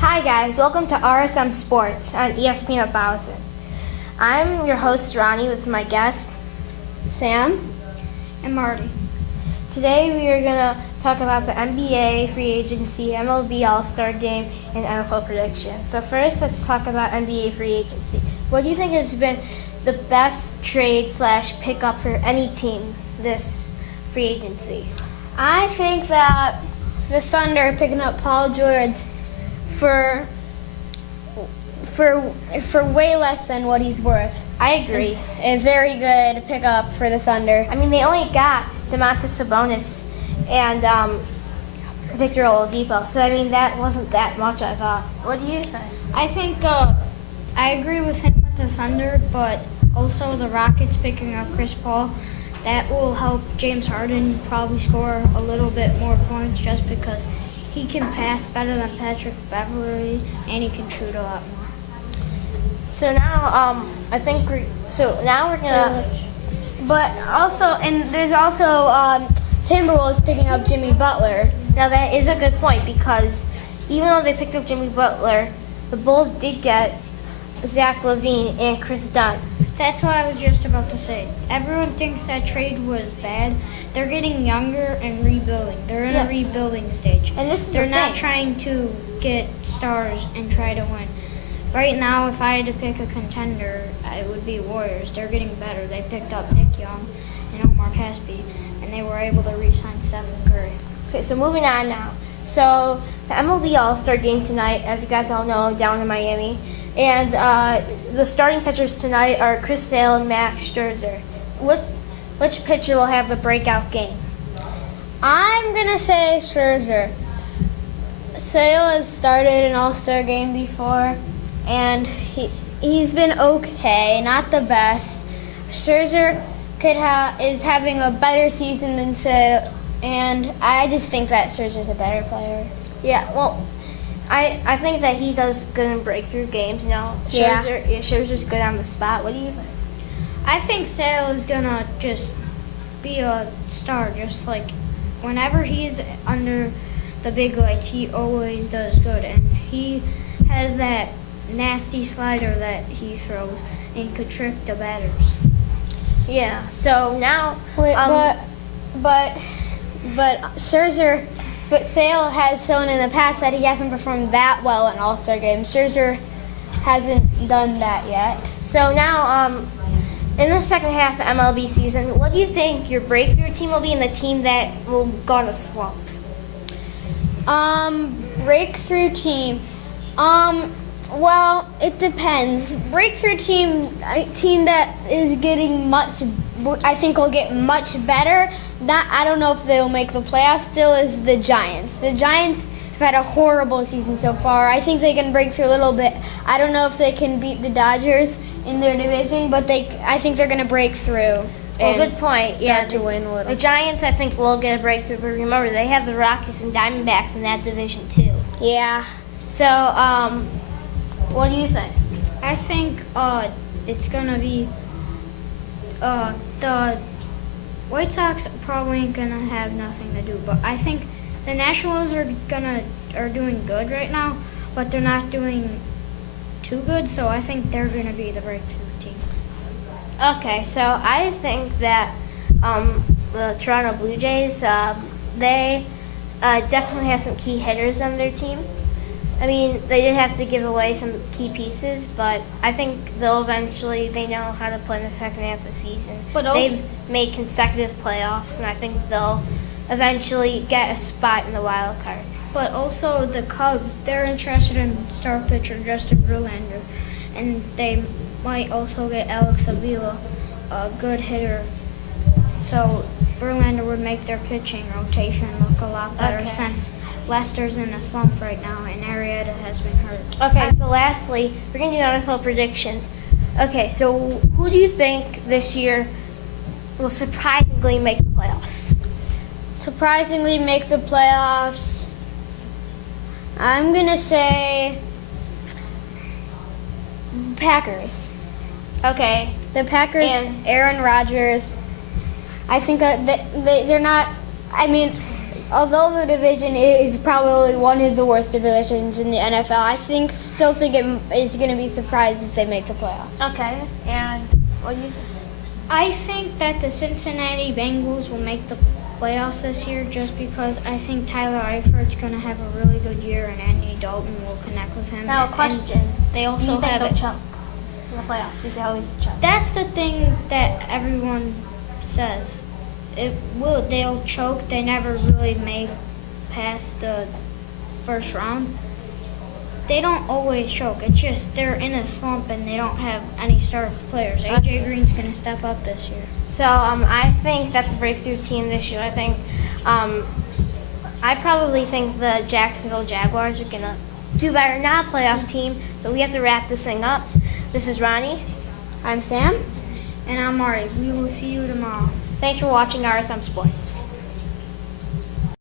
Hi guys, welcome to RSM Sports on ESPN 1000. I'm your host Ronnie with my guests Sam and Marty. Today we are going to talk about the NBA free agency, MLB All-Star Game, and NFL predictions. So first, let's talk about NBA free agency. What do you think has been the best trade / pickup for any team this free agency? I think that the Thunder picking up Paul George for way less than what he's worth. I agree. It's a very good pickup for the Thunder. I mean, they only got Domantas Sabonis and Victor Oladipo, so I mean that wasn't that much, I thought. What do you think? I think I agree with him with the Thunder, but also the Rockets picking up Chris Paul. That will help James Harden probably score a little bit more points just because he can pass better than Patrick Beverley and he can shoot a lot more. So now, now we're gonna. But also, and there's also Timberwolves picking up Jimmy Butler. Now that is a good point because even though they picked up Jimmy Butler, the Bulls did get Zach LaVine and Chris Dunn. That's what I was just about to say. Everyone thinks that trade was bad. They're getting younger and rebuilding. They're in a rebuilding stage. And this is They're the not thing. trying to get stars and try to win. Right now, if I had to pick a contender, it would be Warriors. They're getting better. They picked up Nick Young and Omar Caspi, and they were able to re-sign Stephen Curry. Okay, so moving on now. So the MLB All-Star Game tonight, as you guys all know, down in Miami. And the starting pitchers tonight are Chris Sale and Max Scherzer. Which pitcher will have the breakout game? I'm gonna say Scherzer. Sale has started an All-Star game before, and he's been okay, not the best. Scherzer is having a better season than Sale, and I just think that Scherzer's a better player. Yeah, well, I think that he does good in breakthrough games. Scherzer's good on the spot. What do you think? I think Sale is gonna just be a star. Just like whenever he's under the big lights, he always does good, and he has that nasty slider that he throws and could trick the batters. Yeah. So now, but Scherzer, but Sale has shown in the past that he hasn't performed that well in All-Star games. Scherzer hasn't done that yet. So now, in the second half of MLB season, what do you think your breakthrough team will be and the team that will go on a slump? Breakthrough team. Well, it depends. Breakthrough team, a team that is getting I think will get much better. I don't know if they'll make the playoffs still, is the Giants. The Giants have had a horrible season so far. I think they can break through a little bit. I don't know if they can beat the Dodgers in their division, but I think they're going to break through. Well, good point. To win with the Giants, I think, will get a breakthrough. But remember, they have the Rockies and Diamondbacks in that division too. Yeah. So, what do you think? I think it's gonna be the White Sox probably ain't gonna have nothing to do, but I think the Nationals are doing good right now, but they're not doing too good. So I think they're gonna be the breakthrough team. Okay, so I think that the Toronto Blue Jays, they definitely have some key hitters on their team. I mean, they did have to give away some key pieces, but I think they know how to play in the second half of the season. But they've made consecutive playoffs, and I think they'll eventually get a spot in the wild card. But also the Cubs, they're interested in star pitcher Justin Verlander, and they might also get Alex Avila, a good hitter. So Verlander would make their pitching rotation look a lot better since Lester's in a slump right now, and Arrieta has been hurt. Okay, so lastly, we're going to do NFL predictions. Okay, so who do you think this year will surprisingly make the playoffs? Surprisingly make the playoffs. I'm going to say Packers. Okay. The Packers, Aaron Rodgers. I think that they're not. I mean, although the division is probably one of the worst divisions in the NFL, I still think it's going to be surprised if they make the playoffs. Okay, and what do you think? I think that the Cincinnati Bengals will make the playoffs this year just because I think Tyler Eifert's going to have a really good year and Andy Dalton will connect with him. Now, a And question. they Do also you think have they'll it. choke in the playoffs? Because they always choke. That's the thing that everyone says. They'll choke. They never really make past the first round. They don't always choke. It's just they're in a slump and they don't have any star players. AJ Green's going to step up this year. So I think that the breakthrough team this year, I probably think the Jacksonville Jaguars are going to do better. Not a playoff team, but we have to wrap this thing up. This is Ronnie. I'm Sam. And I'm Mari. We will see you tomorrow. Thanks for watching RSM Sports.